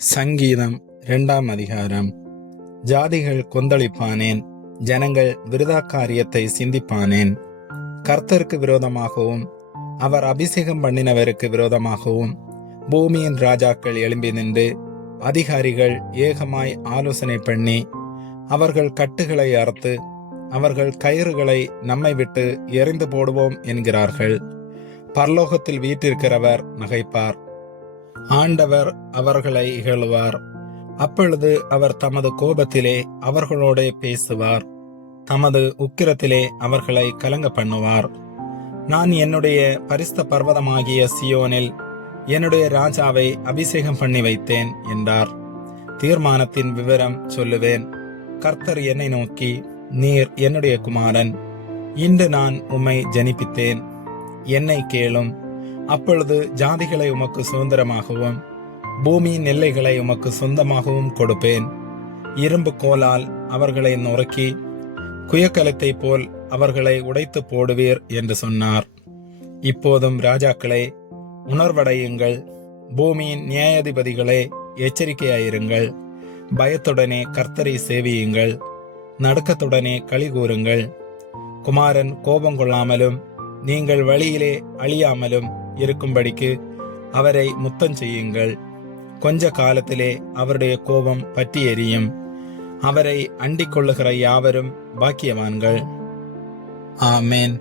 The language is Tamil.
சங்கீதம் 2ஆம் அதிகாரம். ஜாதிகள் கொந்தளிப்பானேன், ஜனங்கள் விருதா காரியத்தை சிந்திப்பானேன். கர்த்தருக்கு விரோதமாகவும் அவர் அபிஷேகம் பண்ணினவருக்கு விரோதமாகவும் பூமியின் ராஜாக்கள் எழும்பி நின்று அதிகாரிகள் ஏகமாய் ஆலோசனை பண்ணி அவர்கள் கட்டுகளை அறுத்து அவர்கள் கயிறுகளை நம்மை விட்டு எறிந்து போடுவோம் என்கிறார்கள். பரலோகத்தில் வீற்றிருக்கிறவர் நகைப்பார், ஆண்டவர் அவர்களை இகழுவார். அப்பொழுது அவர் தமது கோபத்திலே அவர்களோட பேசுவார், தமது உக்கிரத்திலே அவர்களை கலங்க பண்ணுவார். நான் என்னுடைய பரிசுத்த பர்வதமாகிய சியோனில் என்னுடைய ராஜாவை அபிஷேகம் பண்ணி வைத்தேன் என்றார். தீர்மானத்தின் விவரம் சொல்லுவேன். கர்த்தர் என்னை நோக்கி, நீர் என்னுடைய குமாரன், இன்று நான் உம்மை ஜனிப்பித்தேன், என்னை கேளும். அப்பொழுது ஜாதிகளை உமக்கு சுதந்திரமாகவும் பூமியின் எல்லைகளை உமக்கு சொந்தமாகவும் கொடுப்பேன். இரும்பு கோலால் அவர்களை நொறுக்கி குயக்கலத்தை போல் அவர்களை உடைத்து போடுவீர் என்று சொன்னார். இப்போதும் ராஜாக்களே, உணர்வடையுங்கள். பூமியின் நியாயாதிபதிகளே, எச்சரிக்கையாயிருங்கள். பயத்துடனே கர்த்தரை சேவியுங்கள், நடுக்கத்துடனே களி கூறுங்கள். குமாரன் கோபம் கொள்ளாமலும் நீங்கள் வழியிலே அழியாமலும் இருக்கும்படிக்கு அவரை முத்தம் செய்யுங்கள். கொஞ்ச காலத்திலே அவருடைய கோபம் பற்றி எரியும். அவரை அண்டிக் கொள்ளுகிற யாவரும் பாக்கியவான்கள். ஆமேன்.